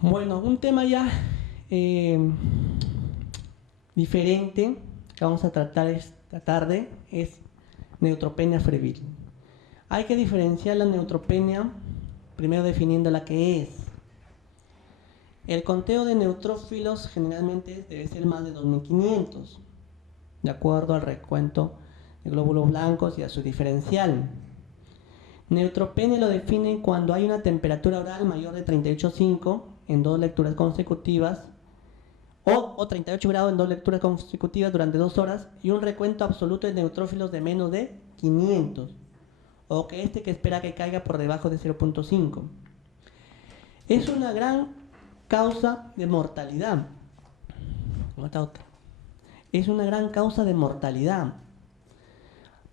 Bueno, un tema ya diferente que vamos a tratar esta tarde es neutropenia febril. Hay que diferenciar la neutropenia, primero definiendo la que es. El conteo de neutrófilos generalmente debe ser más de 2500, de acuerdo al recuento de glóbulos blancos y a su diferencial. Neutropenia lo definen cuando hay una temperatura oral mayor de 38,5 en dos lecturas consecutivas o 38 grados en dos lecturas consecutivas durante 2 horas y un recuento absoluto de neutrófilos de menos de 500 o que espera que caiga por debajo de 0,5. Es una gran causa de mortalidad. Es una gran causa de mortalidad.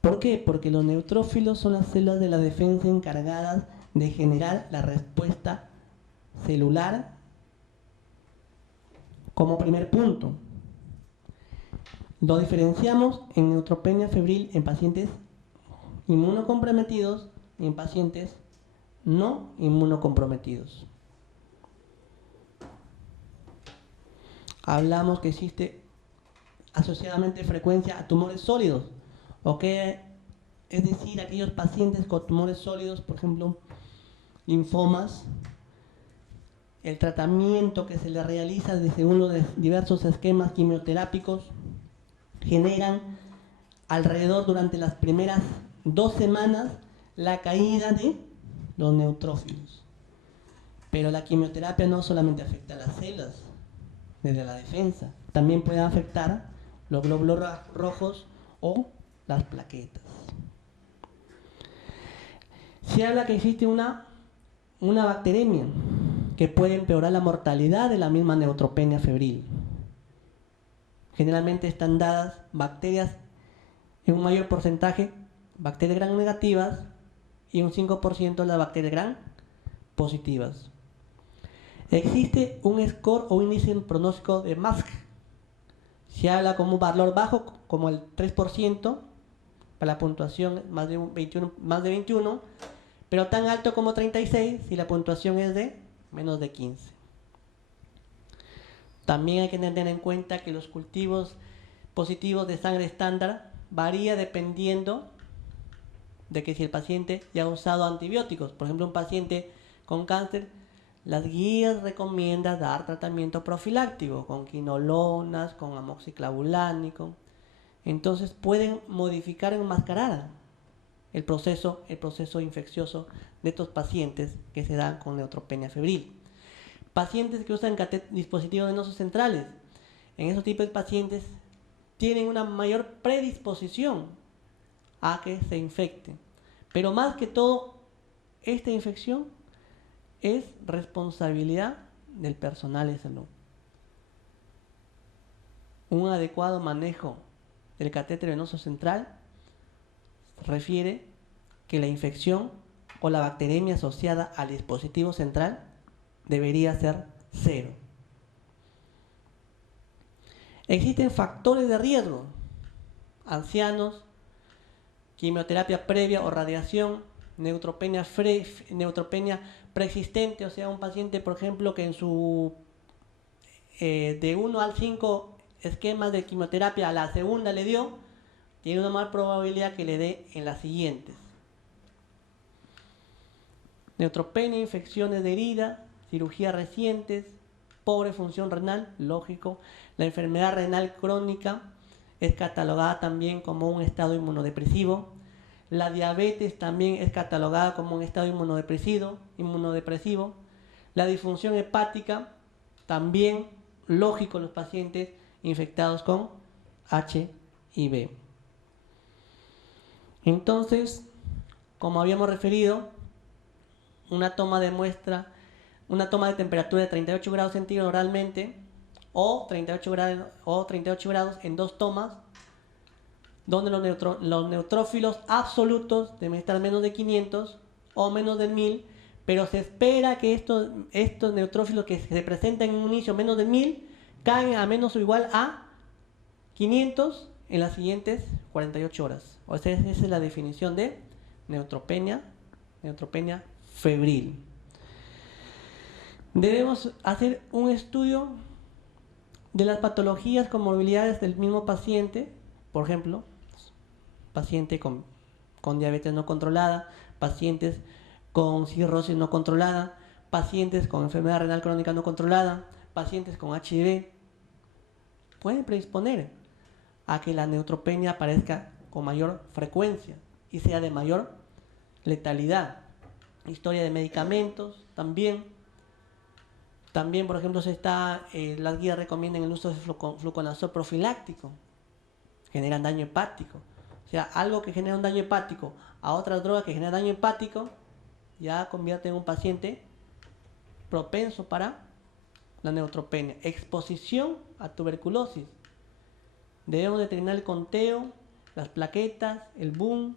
¿Por qué? Porque los neutrófilos son las células de la defensa encargadas de generar la respuesta celular como primer punto. Lo diferenciamos en neutropenia febril en pacientes inmunocomprometidos y en pacientes no inmunocomprometidos. Hablamos que existe asociadamente frecuencia a tumores sólidos, es decir, aquellos pacientes con tumores sólidos, por ejemplo, linfomas, el tratamiento que se le realiza según los diversos esquemas quimioterápicos generan alrededor durante las primeras 2 semanas la caída de los neutrófilos. Pero la quimioterapia no solamente afecta a las células desde la defensa, también puede afectar los glóbulos rojos o las plaquetas. Se habla que existe una bacteremia que puede empeorar la mortalidad de la misma neutropenia febril. Generalmente están dadas bacterias en un mayor porcentaje, bacterias gram negativas, y un 5% las bacterias gram positivas. Existe un score o índice pronóstico de MASC. Se habla como un valor bajo, como el 3%, para la puntuación más de 21, pero tan alto como 36 si la puntuación es de menos de 15. También hay que tener en cuenta que los cultivos positivos de sangre estándar varía dependiendo de que si el paciente ya ha usado antibióticos. Por ejemplo, un paciente con cáncer, las guías recomiendan dar tratamiento profiláctico con quinolonas, con amoxiclavulánico. Entonces pueden modificar o enmascarar el proceso infeccioso de estos pacientes que se dan con neutropenia febril. Pacientes que usan dispositivos venosos centrales, en esos tipos de pacientes tienen una mayor predisposición a que se infecten. Pero más que todo, esta infección es responsabilidad del personal de salud. Un adecuado manejo del catéter venoso central refiere que la infección o la bacteremia asociada al dispositivo central debería ser 0. Existen factores de riesgo: ancianos, quimioterapia previa o radiación, neutropenia preexistente, o sea, un paciente, por ejemplo, que en su de 1 al 5 esquemas de quimioterapia a la segunda le dio, tiene una mayor probabilidad que le dé en las siguientes. Neutropenia, infecciones de herida, cirugías recientes, pobre función renal, lógico. La enfermedad renal crónica es catalogada también como un estado inmunodepresivo. La diabetes también es catalogada como un estado inmunodepresivo. La disfunción hepática también, lógico, los pacientes infectados con HIV. Entonces, como habíamos referido, una toma de temperatura de 38 grados centígrados oralmente o 38 grados en 2 tomas, donde los neutrófilos absolutos deben estar menos de 500 o menos de 1000, pero se espera que estos neutrófilos que se presentan en un inicio menos de 1000 caen a menos o igual a 500 en las siguientes 48 horas. O sea, esa es la definición de neutropenia febril. Debemos hacer un estudio de las patologías, comorbilidades del mismo paciente, por ejemplo, paciente con diabetes no controlada, pacientes con cirrosis no controlada, pacientes con enfermedad renal crónica no controlada, pacientes con HIV, pueden predisponer a que la neutropenia aparezca con mayor frecuencia y sea de mayor letalidad. Historia de medicamentos también. También, por ejemplo, las guías recomiendan el uso de fluconazol profiláctico. Generan daño hepático. O sea, algo que genera un daño hepático a otra droga que genera daño hepático, ya convierte en un paciente propenso para la neutropenia. Exposición a tuberculosis. Debemos determinar el conteo, las plaquetas, el boom.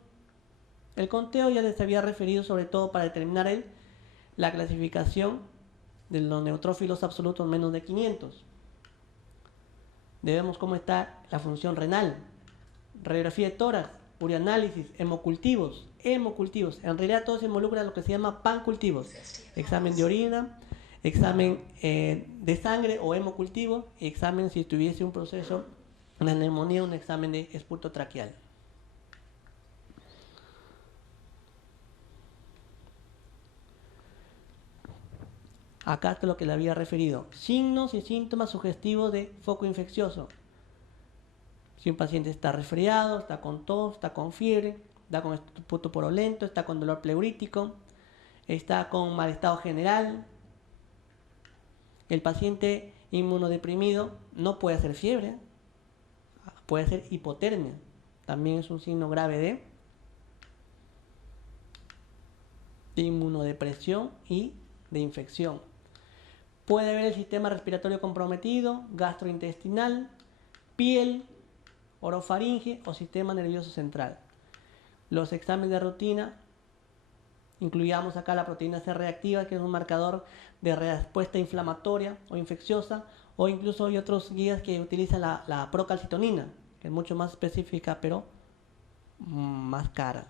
El conteo ya les había referido sobre todo para determinar la clasificación de los neutrófilos absolutos menos de 500. Debemos cómo está la función renal, radiografía de tórax, urianálisis, hemocultivos. En realidad todo se involucra en lo que se llama pancultivos. Examen de orina, examen de sangre o hemocultivo y examen si tuviese un proceso, una neumonía, un examen de esputo traqueal. Acá está lo que le había referido. Signos y síntomas sugestivos de foco infeccioso. Si un paciente está resfriado, está con tos, está con fiebre, está con esputo purulento, está con dolor pleurítico, está con mal estado general. El paciente inmunodeprimido no puede hacer fiebre, puede hacer hipotermia. También es un signo grave de inmunodepresión y de infección. Puede haber el sistema respiratorio comprometido, gastrointestinal, piel, orofaringe o sistema nervioso central. Los exámenes de rutina, incluíamos acá la proteína C reactiva, que es un marcador de respuesta inflamatoria o infecciosa, o incluso hay otros guías que utilizan la procalcitonina, que es mucho más específica pero más cara.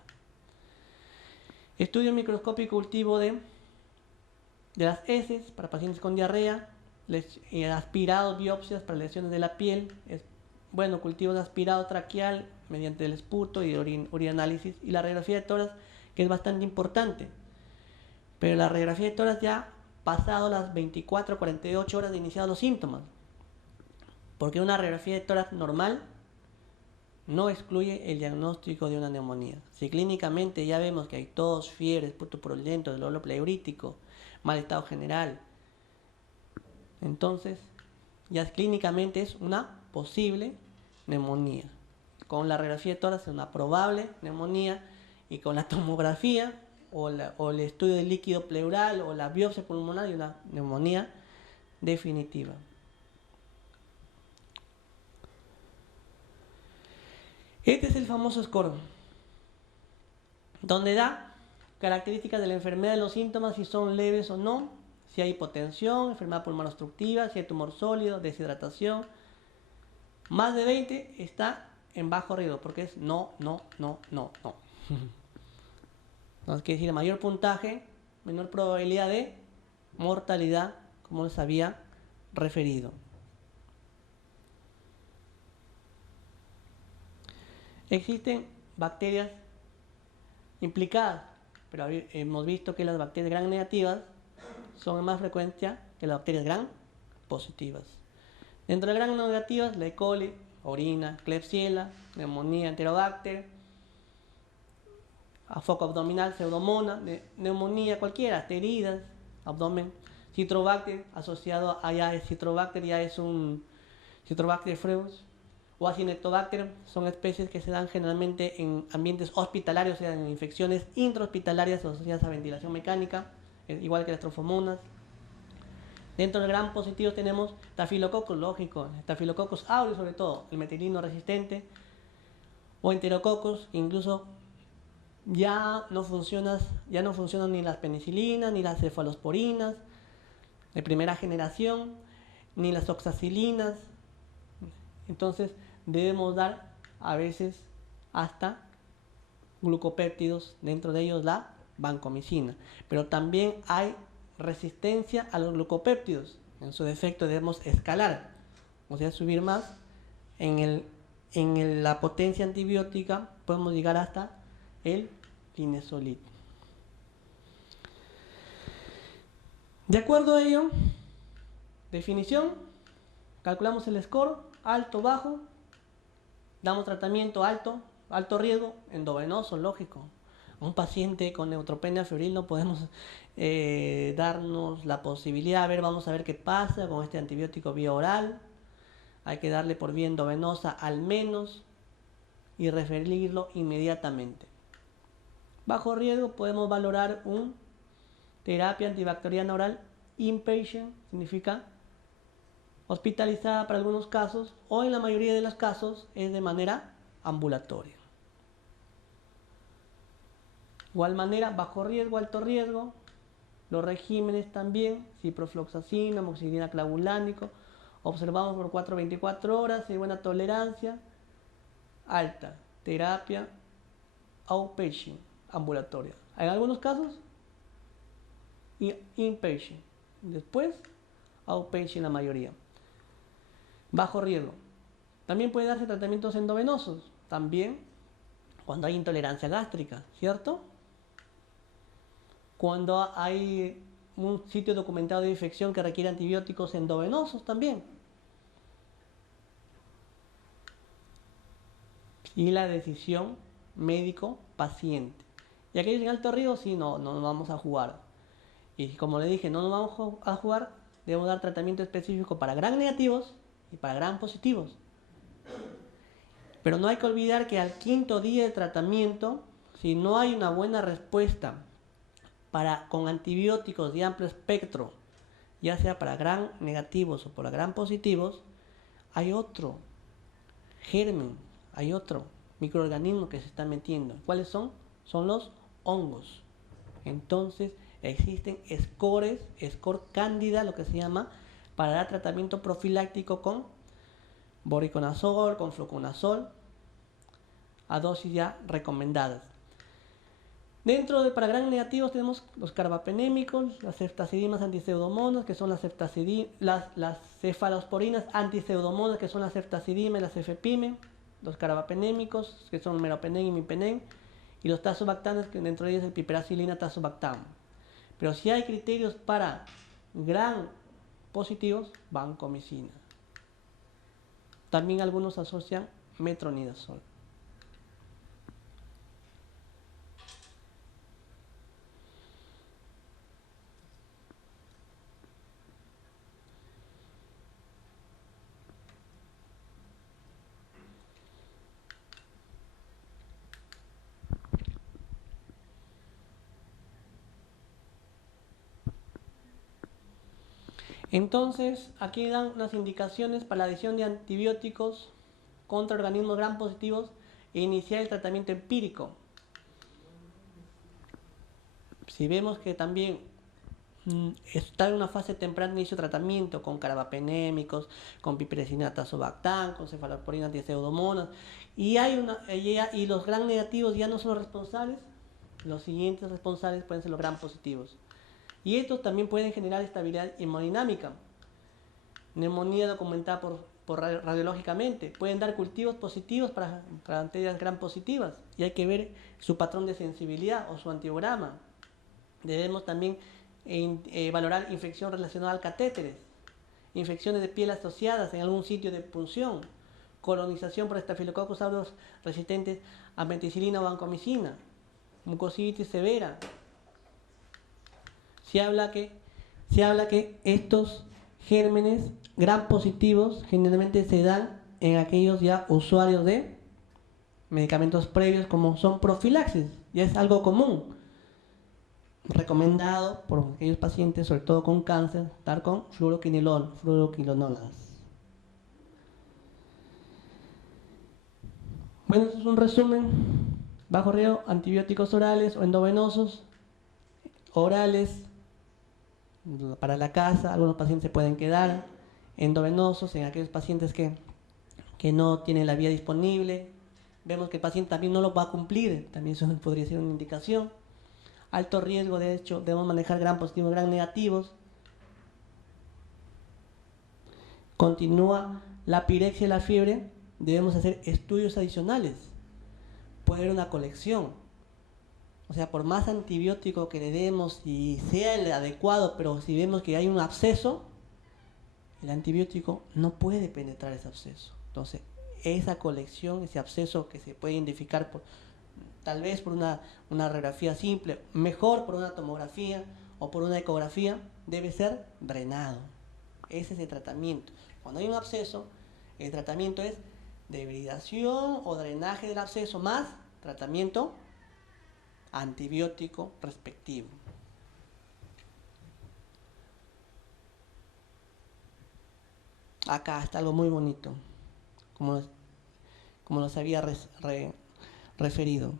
Estudio microscópico cultivo de las heces para pacientes con diarrea, aspirados, biopsias para lesiones de la piel, cultivo de aspirado traqueal mediante el esputo y urianálisis, y la radiografía de tórax, que es bastante importante. Pero la radiografía de tórax ya pasado las 24 o 48 horas de iniciados los síntomas, porque una radiografía de tórax normal no excluye el diagnóstico de una neumonía. Si clínicamente ya vemos que hay tos, fiebre, esputo purulento, dolor pleurítico, mal estado general, entonces ya clínicamente es una posible neumonía. Con la radiografía de tórax es una probable neumonía, y con la tomografía o el estudio del líquido pleural o la biopsia pulmonar y una neumonía definitiva. Este es el famoso score, donde da características de la enfermedad, de los síntomas, si son leves o no, si hay hipotensión, enfermedad pulmonar obstructiva, si hay tumor sólido, deshidratación. Más de 20 está en bajo riesgo, porque es no. Entonces quiere decir, mayor puntaje, menor probabilidad de mortalidad, como les había referido. Existen bacterias implicadas, pero hemos visto que las bacterias gram negativas son de más frecuencia que las bacterias gram positivas. Dentro de gram negativas, la E. coli, orina, Klebsiella, neumonía, Enterobacter, a foco abdominal, pseudomonas, neumonía cualquiera, heridas, abdomen, Citrobacter asociado a Citrobacter, ya es un Citrobacter fructus, o Acinetobacter, son especies que se dan generalmente en ambientes hospitalarios, o sea, en infecciones intrahospitalarias asociadas a ventilación mecánica, igual que las trofomonas. Dentro del gram positivo tenemos Staphylococcus, lógico, Staphylococcus aureus sobre todo, el metilino resistente, o Enterococcus, incluso ya no funcionan ni las penicilinas, ni las cefalosporinas de primera generación, ni las oxacilinas. Entonces debemos dar a veces hasta glucopéptidos, dentro de ellos la vancomicina. Pero también hay resistencia a los glucopéptidos. En su defecto debemos escalar, o sea, subir más. La potencia antibiótica podemos llegar hasta el linezolid. De acuerdo a ello, definición, calculamos el score, alto, bajo, damos tratamiento alto, alto riesgo, endovenoso, lógico. A un paciente con neutropenia febril no podemos darnos la posibilidad, vamos a ver qué pasa con este antibiótico vía oral. Hay que darle por vía endovenosa al menos y referirlo inmediatamente. Bajo riesgo podemos valorar una terapia antibacteriana oral inpatient, significa hospitalizada para algunos casos, o en la mayoría de los casos es de manera ambulatoria. Igual manera, bajo riesgo, alto riesgo, los regímenes también, ciprofloxacina, amoxicilina clavulánico, observamos por 4-24 horas, hay buena tolerancia, alta, terapia outpatient, ambulatoria. En algunos casos, inpatient, después outpatient la mayoría. Bajo riesgo. También puede darse tratamientos endovenosos, también cuando hay intolerancia gástrica, ¿cierto? Cuando hay un sitio documentado de infección que requiere antibióticos endovenosos también. Y la decisión médico-paciente. Y aquellos en alto riesgo, sí, no vamos a jugar. Y como le dije, no nos vamos a jugar, debemos dar tratamiento específico para gram negativos y para gram positivos. Pero no hay que olvidar que al quinto día de tratamiento, si no hay una buena respuesta con antibióticos de amplio espectro, ya sea para gram negativos o para gram positivos, hay otro germen, hay otro microorganismo que se está metiendo. ¿Cuáles son? Son los hongos. Entonces existen scores, score cándida, lo que se llama, para dar tratamiento profiláctico con voriconazol, con fluconazol, a dosis ya recomendadas. Para gram negativos tenemos los carbapenémicos, las ceftazidimas antipseudomonas, que son las cefalosporinas antipseudomonas, que son las ceftazidima y las cefepime, los carbapenémicos, que son meropenem y imipenem, y los tazobactanes, que dentro de ellos el piperacilina tazobactam. Pero si hay criterios para gram positivos, vancomicina. También algunos asocian metronidazol. Entonces, aquí dan unas indicaciones para la adición de antibióticos contra organismos gram positivos e iniciar el tratamiento empírico. Si vemos que también está en una fase temprana de inicio de tratamiento con carbapenémicos, con piperecina tazobactam, con cefalosporina antipseudomonas, y los gram negativos ya no son los responsables, los siguientes responsables pueden ser los gram positivos. Y estos también pueden generar estabilidad hemodinámica. Neumonía documentada radiológicamente. Pueden dar cultivos positivos para bacterias gram positivas. Y hay que ver su patrón de sensibilidad o su antiograma. Debemos también valorar infección relacionada al catéteres. Infecciones de piel asociadas en algún sitio de punción. Colonización por Staphylococcus aureus resistentes a meticilina o vancomicina. Mucositis severa. Se habla que estos gérmenes gram positivos generalmente se dan en aquellos ya usuarios de medicamentos previos como son profilaxis, ya es algo común, recomendado por aquellos pacientes, sobre todo con cáncer, dar con fluoroquinolonas. Bueno, esto es un resumen. Bajo riesgo, antibióticos orales o endovenosos, orales, para la casa, algunos pacientes se pueden quedar, endovenosos en aquellos pacientes que no tienen la vía disponible. Vemos que el paciente también no lo va a cumplir, también eso podría ser una indicación. alto riesgo, de hecho, debemos manejar gran positivos, gran negativos. Continúa la pirexia y la fiebre, debemos hacer estudios adicionales. Puede haber una colección. O sea, por más antibiótico que le demos y sea el adecuado, pero si vemos que hay un absceso, el antibiótico no puede penetrar ese absceso. Entonces, esa colección, ese absceso que se puede identificar tal vez por una radiografía simple, mejor por una tomografía o por una ecografía, debe ser drenado. Ese es el tratamiento. Cuando hay un absceso, el tratamiento es debridación o drenaje del absceso más tratamiento antibiótico respectivo. Acá está algo muy bonito, como los había referido.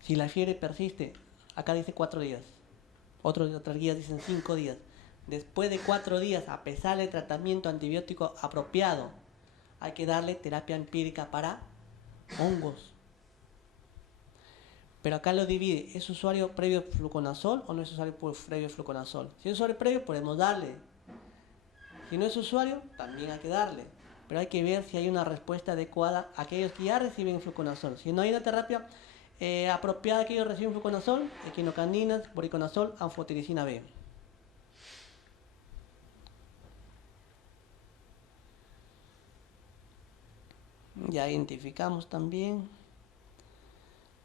Si la fiebre persiste, acá dice 4 días, otras guías dicen 5 días. Después de 4 días, a pesar del tratamiento antibiótico apropiado, hay que darle terapia empírica para hongos. Pero acá lo divide, ¿es usuario previo fluconazol o no es usuario previo fluconazol? Si es usuario previo, podemos darle. Si no es usuario, también hay que darle. Pero hay que ver si hay una respuesta adecuada a aquellos que ya reciben fluconazol. Si no hay una terapia apropiada a aquellos que reciben fluconazol, equinocandinas, voriconazol, anfotericina B. Ya identificamos también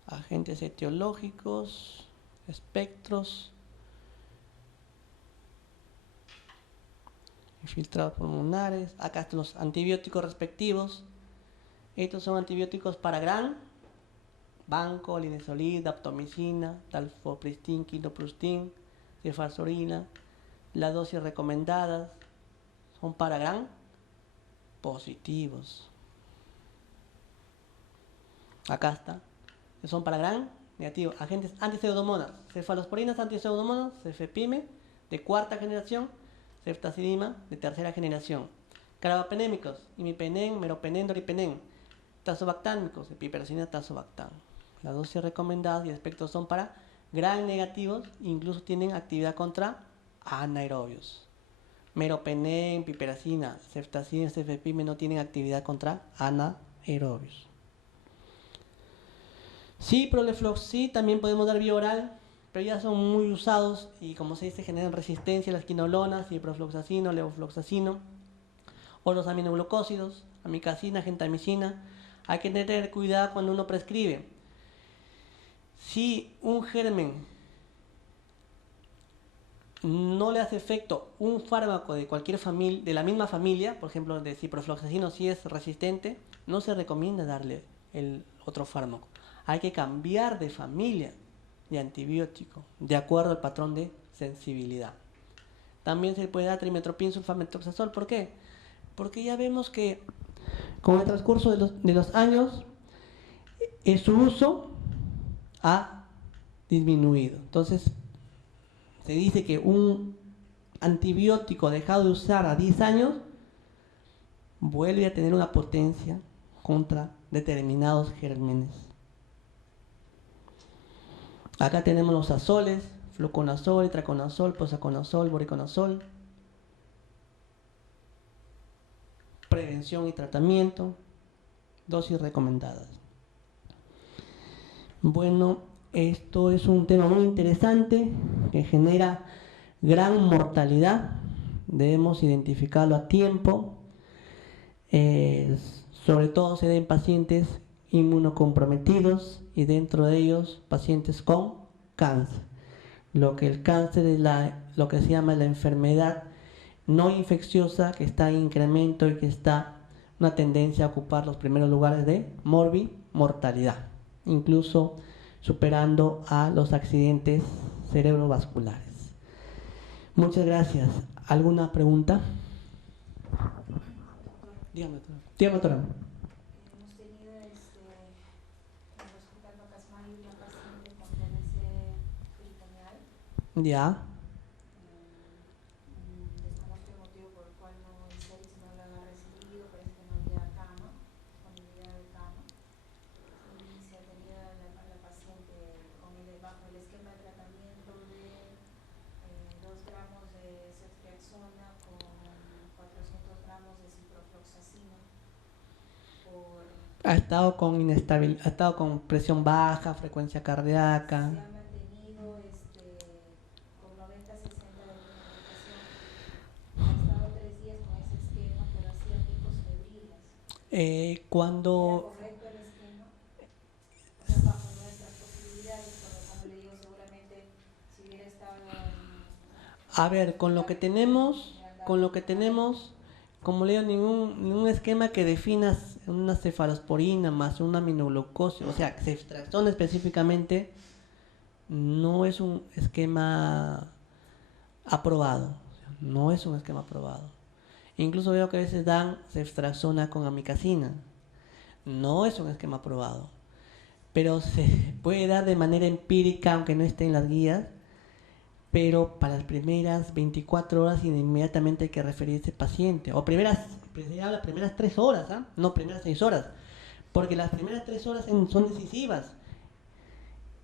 agentes etiológicos, espectros, infiltrados pulmonares. Acá están los antibióticos respectivos. Estos son antibióticos para gran banco, linezolid, daptomicina, dalfopristin, quinoprustin, cefalsorina. Las dosis recomendadas son para gran positivos. Acá está. Son para gran negativo. Agentes antipseudomonas, cefalosporinas antipseudomonas, cefepime de cuarta generación, ceftazidima de tercera generación. Carbapenémicos, imipenem, meropenem, doripenem. Tazobactámicos, epiperacina, tazobactam. Las dosis recomendadas y espectros son para gran negativos, incluso tienen actividad contra anaerobios. Meropenem, piperacina, ceftazidima, cefepime no tienen actividad contra anaerobios. Sí, prolefloxacin también podemos dar vía oral, pero ya son muy usados y como se dice generan resistencia a las quinolonas, ciprofloxacino, levofloxacino, o los aminoglucósidos, amicacina, gentamicina. Hay que tener cuidado cuando uno prescribe. Si un germen no le hace efecto un fármaco de cualquier familia, de la misma familia, por ejemplo de ciprofloxacino, si es resistente, no se recomienda darle el otro fármaco. Hay que cambiar de familia de antibiótico de acuerdo al patrón de sensibilidad. También se le puede dar trimetoprim sulfamethoxazol. ¿Por qué? Porque ya vemos que con el transcurso de los años su uso ha disminuido. Entonces se dice que un antibiótico dejado de usar a 10 años vuelve a tener una potencia contra determinados gérmenes. Acá tenemos los azoles, fluconazol, itraconazol, posaconazol, voriconazol. Prevención y tratamiento, dosis recomendadas. Bueno, esto es un tema muy interesante que genera gran mortalidad. Debemos identificarlo a tiempo. Sobre todo se da en pacientes inmunocomprometidos y dentro de ellos pacientes con cáncer. Lo que el cáncer es lo que se llama la enfermedad no infecciosa, que está en incremento y que está una tendencia a ocupar los primeros lugares de mortalidad, incluso superando a los accidentes cerebrovasculares. Muchas gracias. ¿Alguna pregunta? Dígame, doctora. Hemos tenido en el hospital Pacasmayo una paciente con TBC peritoneal. Ya. Desconozco el motivo por el cual el servicio no la ha recibido, parece que no había cama, disponibilidad de cama. Se inicia persona con 400 gramos de ciprofloxacina por ha estado con presión baja, frecuencia cardíaca. se ha mantenido con 90-60 de medicación. Ha estado 3 días con ese esquema, pero hacía picos febriles. ¿Era Cuando correcto el esquema? O sea, bajo nuestras posibilidades, porque como le digo, seguramente si hubiera estado A ver, con lo que tenemos, como leo, ningún esquema que definas una cefalosporina más una aminoglucosia, o sea, ceftriaxona específicamente, no es un esquema aprobado, o sea, no es un esquema aprobado. Incluso veo que a veces dan ceftriaxona con amicacina, no es un esquema aprobado, pero se puede dar de manera empírica, aunque no esté en las guías, pero para las primeras 24 horas inmediatamente hay que referir a ese paciente. O las primeras 3 horas, ¿ah? No primeras 6 horas. Porque las primeras 3 horas son decisivas.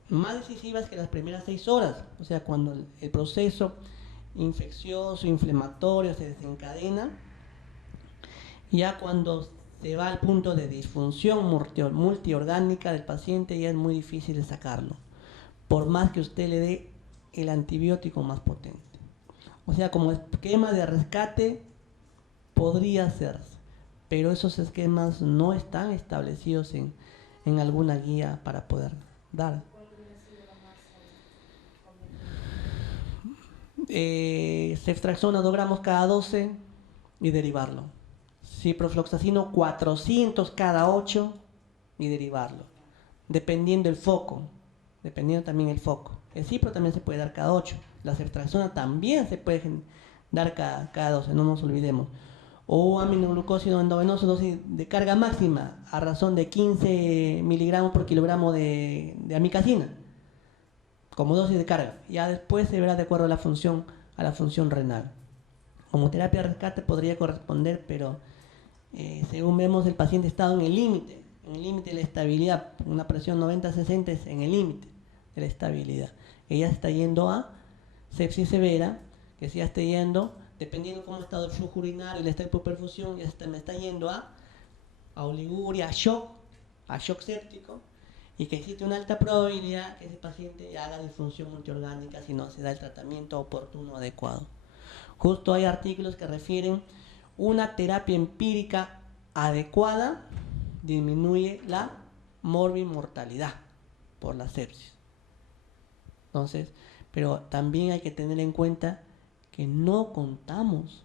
Más decisivas que las primeras 6 horas. O sea, cuando el proceso infeccioso, inflamatorio se desencadena, ya cuando se va al punto de disfunción multiorgánica del paciente, ya es muy difícil de sacarlo. Por más que usted le dé el antibiótico más potente. O sea, como esquema de rescate podría hacerse, pero esos esquemas no están establecidos en alguna guía para poder dar. ¿cuál hubiera sido lo más conveniente? Ceftriaxona 2 gramos cada 12 y derivarlo. Ciprofloxacino 400 cada 8 y derivarlo. Dependiendo el foco, dependiendo también el foco. El cipro también se puede dar cada 8. La ceftriaxona también se puede dar cada 12, no nos olvidemos. O aminoglucósido endovenoso, dosis de carga máxima, a razón de 15 miligramos por kilogramo de amicacina, como dosis de carga. Ya después se verá de acuerdo a la función renal. Como terapia de rescate podría corresponder, pero según vemos el paciente está en el límite de la estabilidad. Una presión 90-60 es en el límite de la estabilidad. Ella está yendo a sepsis severa, que si ya está yendo, dependiendo cómo ha estado el flujo urinario y el estado de hipoperfusión, me está yendo a oliguria, a shock séptico, y que existe una alta probabilidad que ese paciente haga disfunción multiorgánica si no se da el tratamiento oportuno adecuado. Justo hay artículos que refieren una terapia empírica adecuada disminuye la morbimortalidad por la sepsis. Entonces, pero también hay que tener en cuenta que no contamos,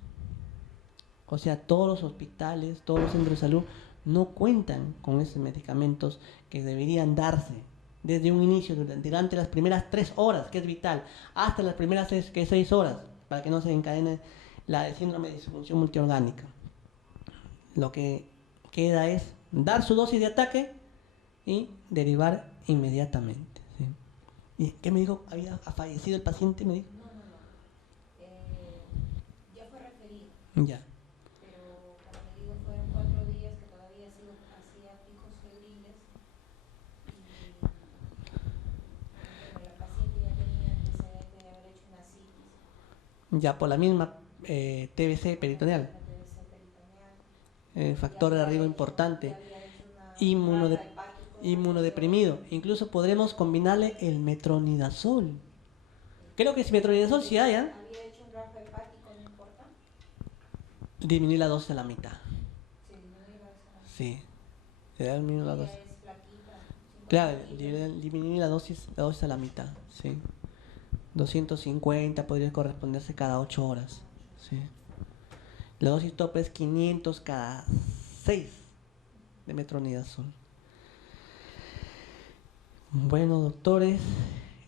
o sea, todos los hospitales, todos los centros de salud no cuentan con esos medicamentos que deberían darse desde un inicio, durante las primeras 3 horas, que es vital, hasta las primeras 6 horas, para que no se encadene la síndrome de disfunción multiorgánica. Lo que queda es dar su dosis de ataque y derivar inmediatamente. ¿Sí? ¿Y qué me dijo? ¿Había fallecido el paciente? Me dijo. No. Ya fue referido. Ya. Pero como le digo, fueron 4 días que todavía hacía picos febriles y bueno, la paciente ya tenía antecedente de haber hecho una citis, Ya por la misma TBC peritoneal. una TBC peritoneal, Factor de riesgo importante. ya había hecho una Inmunode- rafa hepático Inmunodeprimido. Incluso podremos combinarle el metronidazol. Creo que si metronidazol sí hay, había hecho un rafa hepático, no importa. disminuir la dosis a la mitad. Sí, disminuir la dosis. Sí. Se da disminuir la Ella dosis. es flaquita. Claro, disminuir la dosis a la mitad. Sí. 250 podría corresponderse cada 8 horas. Sí. La dosis tope es 500 cada 6 de metronidazol. Bueno, doctores,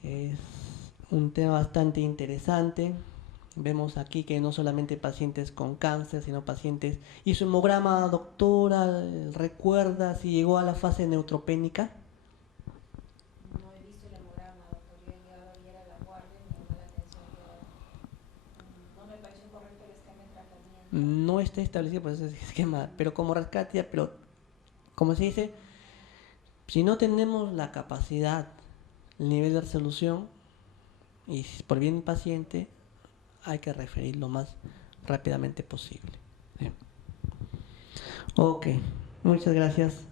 es un tema bastante interesante. Vemos aquí que no solamente pacientes con cáncer, sino pacientes... ¿Y su hemograma, doctora, recuerda si llegó a la fase neutropénica? No he visto el hemograma, doctor. Yo he llegado ayer a la guardia y me llamó la atención que no me pareció correcto el esquema de tratamiento. No está establecido por ese esquema, pero como rescate, pero como se dice, si no tenemos la capacidad, el nivel de resolución, y por bien del paciente, hay que referir lo más rápidamente posible. ¿Sí? Ok, muchas gracias.